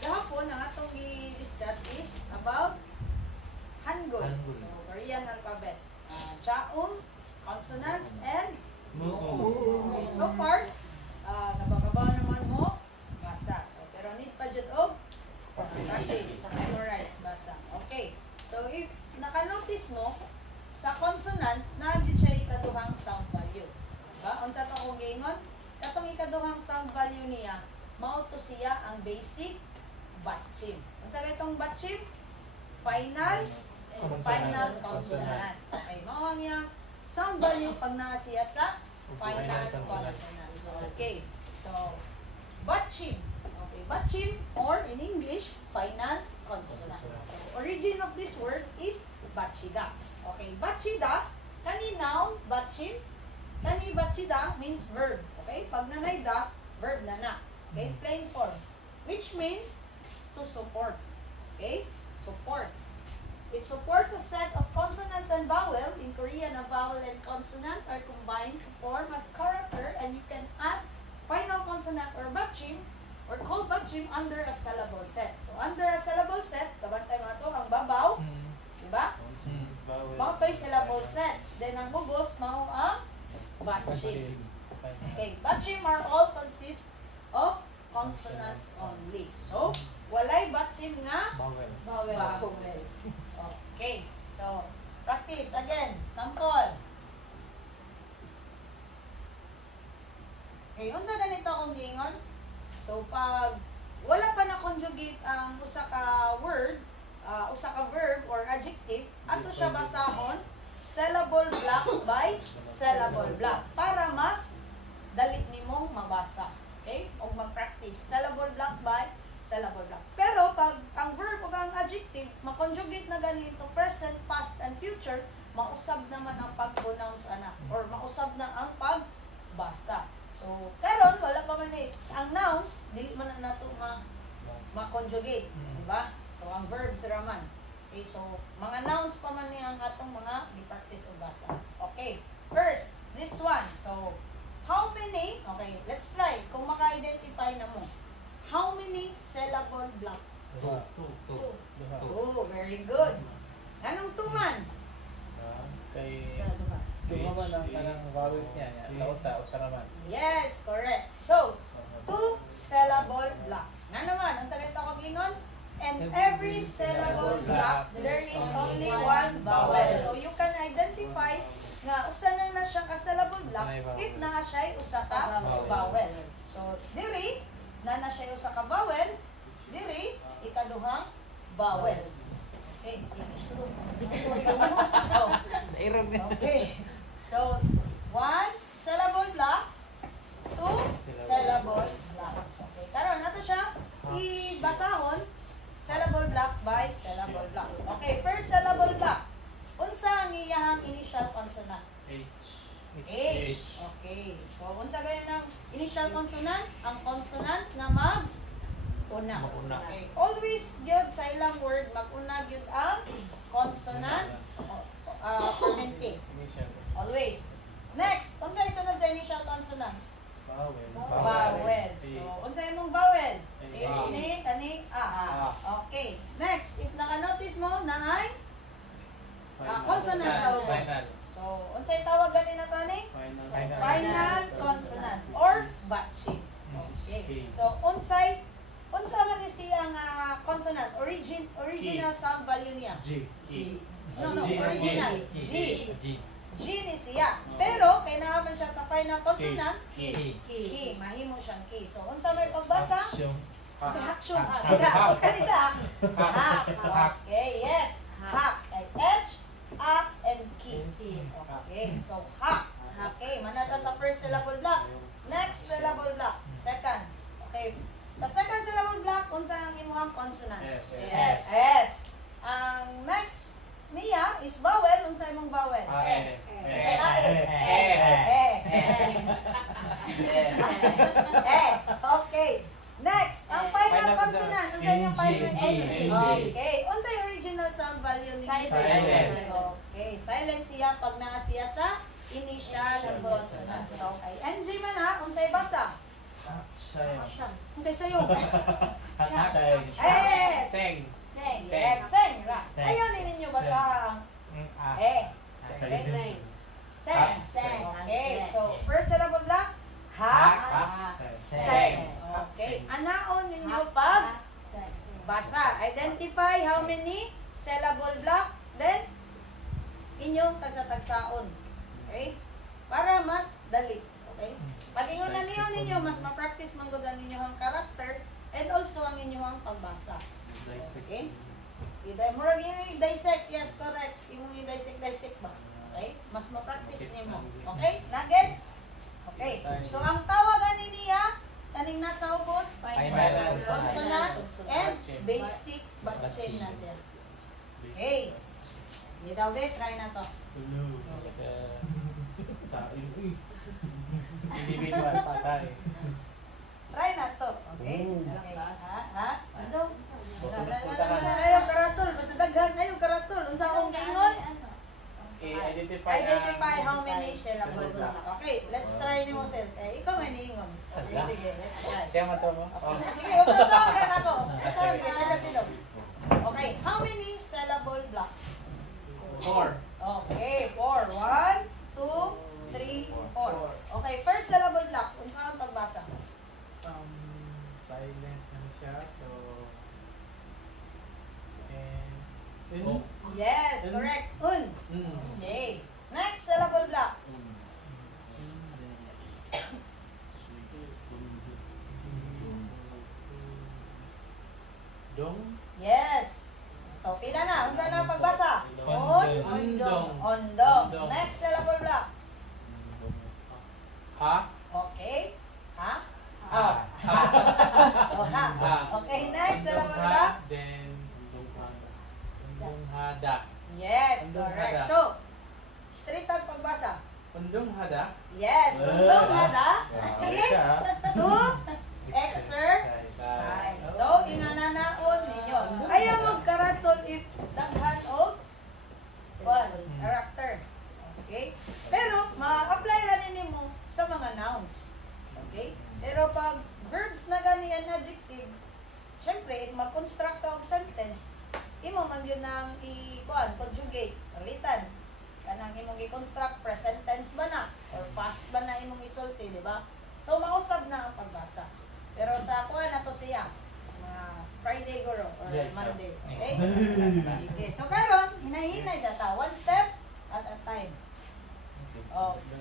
gahapon ang atong i-discuss is about Hangul. So, Korean alphabet. Jaum, consonants, and okay, so far, nabakabaw naman mo basa. So, pero need pa dyan practice, memorize, basa. Okay. So, if naka-notice mo, sa consonant, na-dyan siya ikaduhang sound value. Diba? Unsa ito kong gingon? Katong ikaduhang sound value niya, mauto siya ang basic batchim. Unsa itong batchim? Final consonant. Okay, mao niya sound value pag naa siya sa final consonant. Okay. So, batchim. Okay, batchim or in English, final consonant. So, origin of this word is batchida. Okay, batchida, kani noun, batchim, kani batchida means verb. Okay, pag nanay da, verb na na. Okay, plain form. Which means to support. Okay, support. It supports a set of consonants and vowel. In Korean, a vowel and consonant are combined to form a character, and you can add final consonant or batchim or called batchim under a syllable set. So, under a syllable set, kabantay mo ito, ang babaw, diba? Mao to'y syllable set. Then, ang bugos, mao ang batchim. Okay, batchim are all consist of consonants only. So, walay batchim nga vowels. Okay, so practice again. Sample. Okay, unsa ganito akong gingon? So, pag wala pa na conjugate ang usa ka word, usa ka verb or adjective, ato siya basahon syllable block by syllable block para mas dalit nimong mabasa. Okay? O mag-practice. Syllable block by syllable block. Pero pag ang verb o ang adjective, makonjugate na ganito, present, past, and future, mausab naman ang pag-pronounce anak or mausab na ang pagbasa. So, karon wala pa man ang nouns, dili man na nato ma-conjugate. Diba? So, ang verbs raman. Okay, so, mga nouns pa man niya ang atong mga di-practice o basa. Okay, first, this one. So, how many, okay, let's try. Kung maka-identify na mo, how many syllable block? Two. Very good. Anong tuman? Tumaman ang kanang vowels niya. Sa usa naman. Yes, correct. So, two syllable block. Nga naman, ang sagot ako gingon, and every syllable block, there is only one vowel. So, you can identify nga usa na siya ka syllable block if naa siya usa ka vowel. So, diri na siya usa ka vowel, diri ikaduhang vowel. Okay, sige. Okay. So, one syllable block, two syllable block. Okay, karon nato siya ibasahon syllable block by syllable block. Okay, first syllable block. Unsa ang iyahang initial consonant? H. Okay. So, unsa gaya ng initial consonant? Ang consonant nga mag-una. Okay. Always gyud sa ilang word, mag-una gyud ang consonant fermenting. Always. Next, unsa sunod sa initial consonant? Vowel. So, unsa imong vowel? H ni kaning A. Okay. Next, if naka-notice mo na ay consonant sa ubos. So, unsay tawag ganin na tani? Final consonant or batchim. Okay. So, unsa man ni siya nga consonant? Original sound value niya? G. No, original. G ni siya. Pero kay naa man siya sa final consonant, ki. Mahimo siyang ki. So, unsa may pagbasa? Haksyong. Kanisa. Hak. Okay, yes. Hak. H, A, and ki. Okay, so hak. Okay, manata sa first syllable block. Next syllable block. Second. Okay. Sa second syllable block, unsa ang imong consonant? S. Ang next niya is vowel. Unsa imong vowel? E. Okay. Next, ang final consonant. Unsa imong final consonant? Okay. Unsa yung original sound value ni Silent. Okay. Silent siya pag naa siya sa initial consonant. Okay. NG man ha, unsay basa? Kung sa'yo. Yes! Seng. Yes, seng. Ayaw ninyo basa ang Seng. Okay, so first syllable block, seng. Okay, anaon ninyo pag basa. Identify how many syllable block, then inyong tagsa-tagsaon. Okay? Para mas dali. Okay? Pag-ingon na ninyo, mas ma-practice manggudan ninyo ang character and also ang inyong pagbasa. Okay? Murag yung i-dissect, yes, correct. Yung i-dissect ba? Okay? Mas ma-practice nimo. Okay? Nuggets? Okay. So, ang tawagan niya, kaning nasa ubos, Final consonant, and basic batchin na siya. Okay. Hindi daw, try na to. Individual patay. Try na to. Okay? Okay. Ha? Punta ka na. Ayaw karatol. Basta daghan. Ayaw karatol. Unsa akong giingon? Identify how many syllable block. Okay, let's try ni mo, sir. Ikaw may niingon. Okay, sige. Let's try. Siya mo to mo? Sige, usasawan rin ako. Usasawan rin. Talag-tilog. Okay, how many syllable block? 4. Okay, 4. 1, 2, 3, 4. Okay, first syllable block. Unsa ang pagbasa? Silent lang siya, so... Yes, correct. Okay. Next syllable block. Dong? Yes. So, pila na. Unsa na ang pagbasa? Ondong. Ondong. Next syllable block. Ha? Okay. Ha? Ha. Oh, ha. Okay, next syllable block. Then, Undong hada. Yes, Undong correct. hada. So, straight ang pagbasa. Undong hada? Yes, undong hada is to exercise. So, ingananaon ninyo. Ayaw magkaratol if daghan og character. Okay? Pero, ma-apply ra ninyo sa mga nouns. Okay? Pero pag verbs na gani an adjective, syempre, mag-construct ka og sentence, imo man yun ang conjugate, palitan. Kanang imong i-construct, present tense ba na? Or past ba na imong isulti, di ba? So, mausab na ang pagbasa. Pero sa kuha na to siya, mga Friday guro or Monday. Okay? Okay. So, karon hinay-hinay sa ta. One step at a time.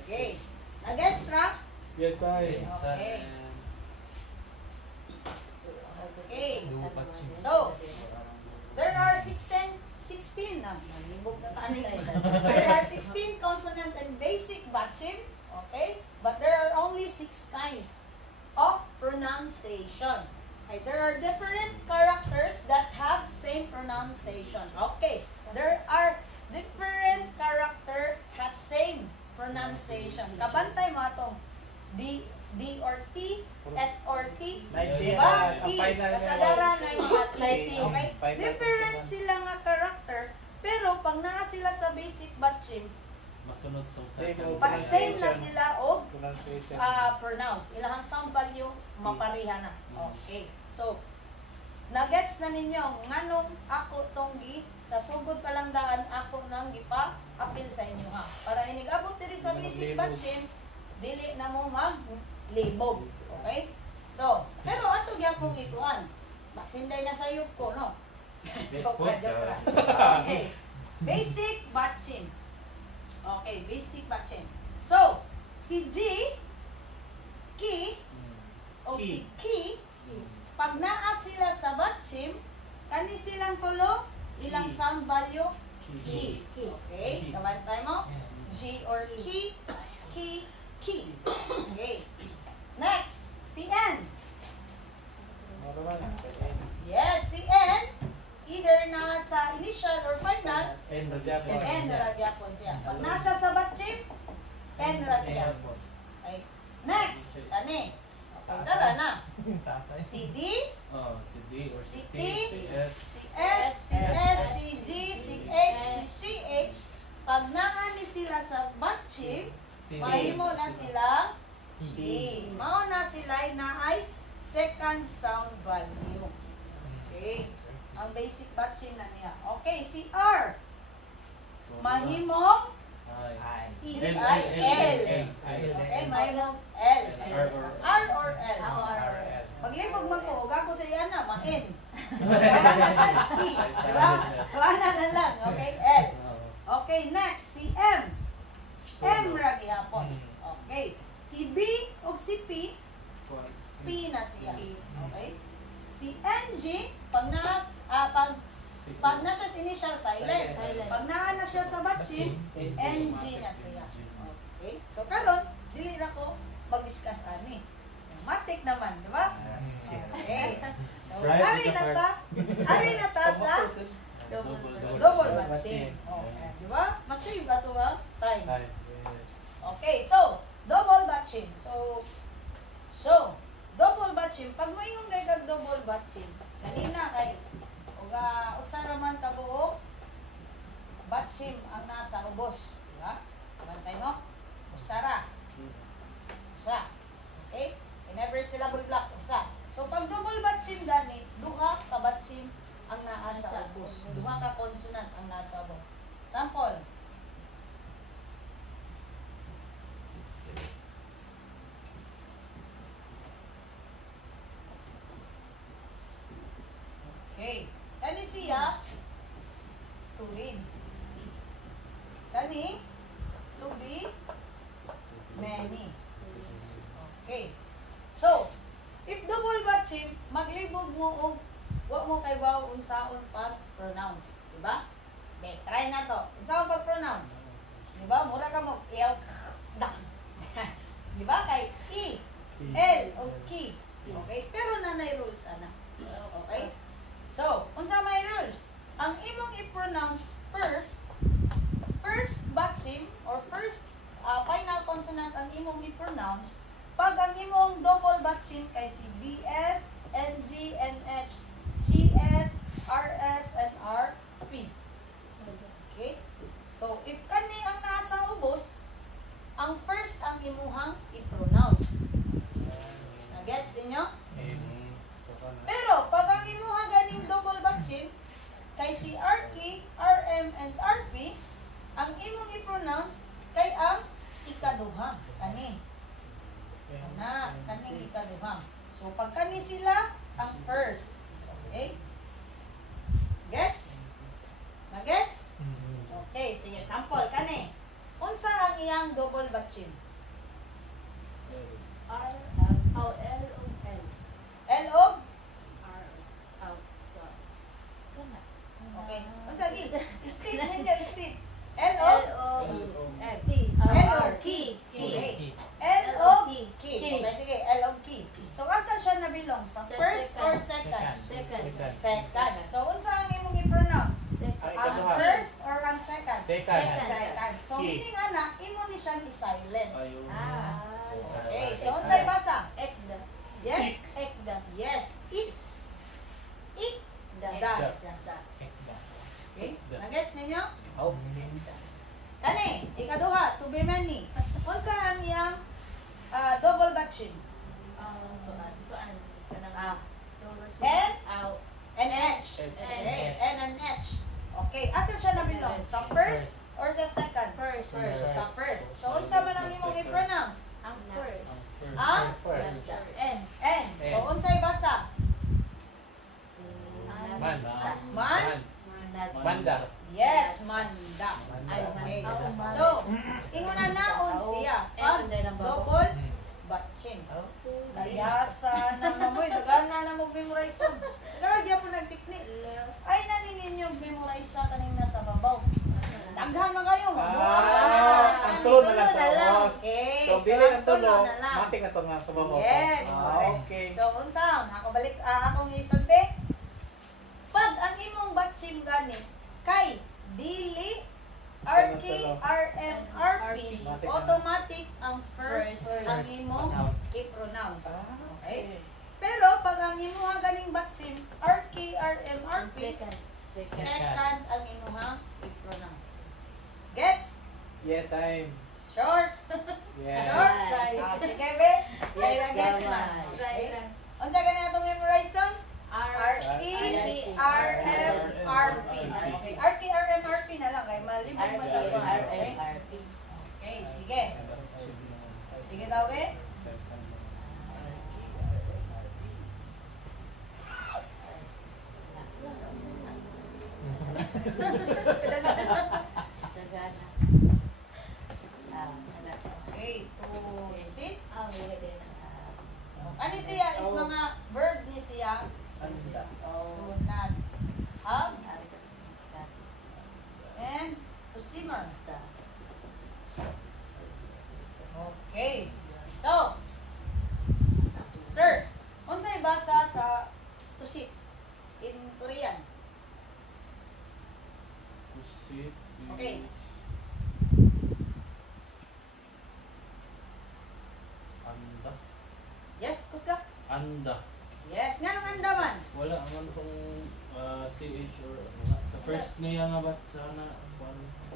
Okay. Nag-gets na? Yes, I. Okay. Okay. So, there are 16 na. Malibog na tayo. There are 16 consonant and basic batching. Okay? But there are only 6 kinds of pronunciation. Okay? There are different characters that have same pronunciation. Okay. There are different character has same pronunciation. Kabantay mo atong D or T, S or T, diba? T, kasagaran na yung mga T. Okay? Different sila nga character, pero pag naa sila sa basic batching, Masunod tong same na sila o Pronunciation. pronounce. Ilahang sound value, mapariha na. Okay. So, nagets na ninyo, nganong ako tong sa sugod pa lang daan, ako nang gipa-appeal sa inyo ha. Para inigabot diri sa basic batching, dili na mo mag-label. Okay? So, pero ato gyud kong ituan. Masinday na sa yug ko, no? Joke ra. Okay. Basic batching. Okay, basic batching. So, si G, Ki, o si Ki, pag naa sila sa batching, kani silang tulo, ilang sound value? Ki. Okay? Kabantay mo? G or Ki, Ki, Ki. Okay. Next, si N. Yes, si N, either na sa initial or final, N ra gyapon siya. Pag nasa sa batching, N ra siya. Okay. Next, kani. Okay, tara na. Si D, si D or si si T, si S. si S, si S, si G, si H, si CH, pag naa ni sila sa batching, mahimo na silang T. Mao na sila na ay second sound value. Okay. Ang basic batching na niya. Okay, si R. Mahimong Ay. L. Okay, mahimong L. R or L. Paglibog man ko, huwag ako sa iyan na, ma-N. Kaya na sa T. Diba? So, ana na lang. Okay, L. Okay, next, si M. M ra gihapon. Okay. Si B o si P, P na siya. Okay? Si NG, pag na siya sa initial, silent. Pag naa na siya sa batching, NG na siya. Okay? So, karon dili na ko mag-discuss ani. Matik naman, di ba? Okay. So, ari na ta sa double batching. Okay. Di ba? Masave ato ba? Time. Okay, so, double batching. So, double batching. Pag mo ingong gayag double batching, kanina kay usara man kabuok, batching ang nasa ubos. Diba? Bantay mo? Usara. Usa. Okay? In every syllable block, usa. So, pag double batching gani, duha ka batching ang naa sa ubos. Duha ka consonant ang nasa ubos. Sample. Okay. Kani siya, to read. Kani, to be many. Okay. So, if double batching, maglibog mo o wa mo kay baw unsaon pag-pronounce. Diba? Okay, try na to. Unsaon pag-pronounce? Diba? Mura ka mo, iyaw, da. Diba? Kay E, L, o K. Okay? Pero nanay rules, ana. Okay? So, unsa may rules? Ang imong i-pronounce first batching or first final consonant ang imong i-pronounce pag ang imong double batching kay si BS, NG, NH, GS, RS, and RP. Okay? So, if kani ang nasa ubos, ang first ang imuhang i-pronounce. Nagets ninyo? Pero, pag ang imuha ganing double batching, kay si RK, RM, and RP, ang imong i-pronounce kay ang ikaduha. Kani. Kaning ikaduha. So, pag kani sila, ang first. Okay? Gets? Nagets? Okay, sige. Sample, kani. Unsa ang iyang double batching? L-O? Okay. Unsa gi? Speed ninyo, speed. L-O-K. Okay. L-O-K. Okay, sige. L-O-K. So, asa siya nabilong? Sa first or second? Second. So, unsa ang imong i-pronounce? Ang first or ang second? Second. So, meaning ana, imo ni siya i-silent. Okay. So, unsay basa? Yes? Yes. Da. Okay? Nagets ninyo? Kani, ikaduha, to be many. Unsa ang iyang double batching? N and H. Okay, N and H. Okay, asa siya nabilong? Sa first or sa second? Sa first. So, unsa man ang imong i-pronounce? Ang N. So, unsay basa? Manda. Yes, manda. Okay. So, inguna naon siya pag double batching. Kaya sa namoy, dagana na mo memorize. Kaya di po nagtiknik. Ay, naninyo memorize kanina sa babaw. Daghan na kayo. Ang tulo na lang sa boss. Okay. So, dili ang tulo, matik na to nga sa babaw. Yes. Okay. So, unsaon? Ako balik, akong isulti. Pag ang imong batching gani kay dili RK, RM, RP, automatic ang first ang imong i-pronounce. Okay? Pero pag ang imuha ganing batching RK, RM, RP, second ang imuha i-pronounce. Gets? Yes, I'm Short. Yes. North. Ah, sige, be. Kaya na gets man. gamay. Okay. Unsa gani atong memorize son? RT, RM, RP. Okay, RT, RM, RP na lang kay malibog mo dito. Okay? Okay, sige. Sige daw, be. Okay, to sit. Ano siya is mga verb ni siya. Anda. To not have and to simmer. Okay. So, sir, unsay basa sa to sit in Korean? To sit is... Okay. Anda. Yes, kuska? Anda. Yes, nga nang andaman. Wala man tong CH or ano. Sa first niya nga ba sana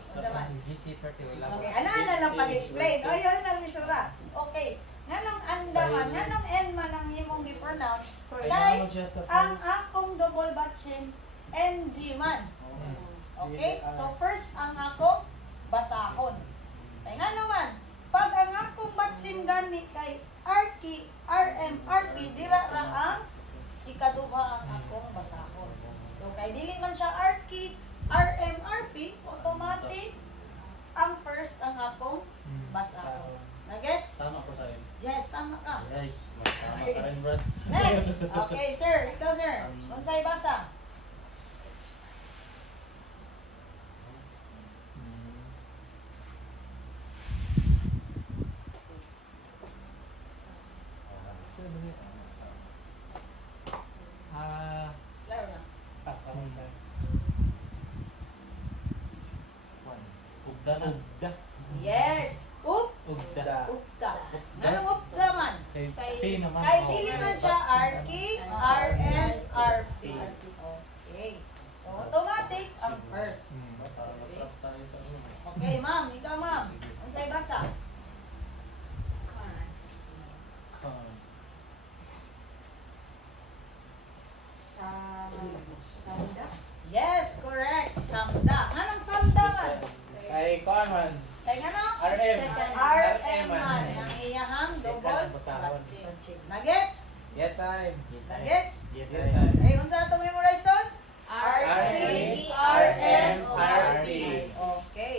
Unsa man? GC30 wala. Okay, ana lang pag-explain. Oh, yun ang isura. Okay. Nga nang andaman, nga nang N man ang imong gi-pronounce. Kay Kailangan siya sa ang akong double batching NG man. Oh. Okay? So first ang akong basahon. Kaya nga naman, pag ang akong batching gani kay RK, RM, RP, dira ra ang ikaduha ang akong basahon. So kay dili man siya RK, RM, RP, automatic ang first ang akong basahon. Nagets? Tama ko tayo. Yes, tama ka. Ay, tama ka rin, Brad. Next! Okay, sir. Ikaw, sir. Unsay basa? Ah, Klaro na. Ugda na. Ugda. Yes! Up! Ugda. Upta. Nganong upta man? Kay P naman. Kay oh. dili man siya RK, RM, RP. Okay. So, automatic ang first. Para matrap tayo sa ano. Okay, ma'am. Ikaw, ma'am. Unsay basa? Yes, correct. Samda. Nganong samda man? Kay Kuan man. Kay ngano? RM. RM man. Ang iyahang double Second ang basahon. batching. Nagets? Yes, I. Nagets? Yes, Yes, I. Ay, unsa atong memorize son? RT, RM, RP. Okay.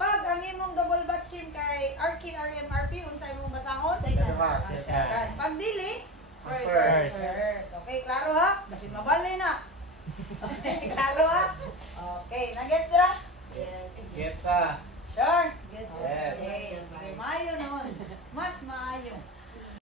Pag ang imong double batching kay RK, RM, RP, unsa imong basahon? Second. Ang second. Pag dili, First. first. Okay, klaro ha? Kasi mabali na. Okay, klaro ha? Okay, nagets ra? Yes, ah.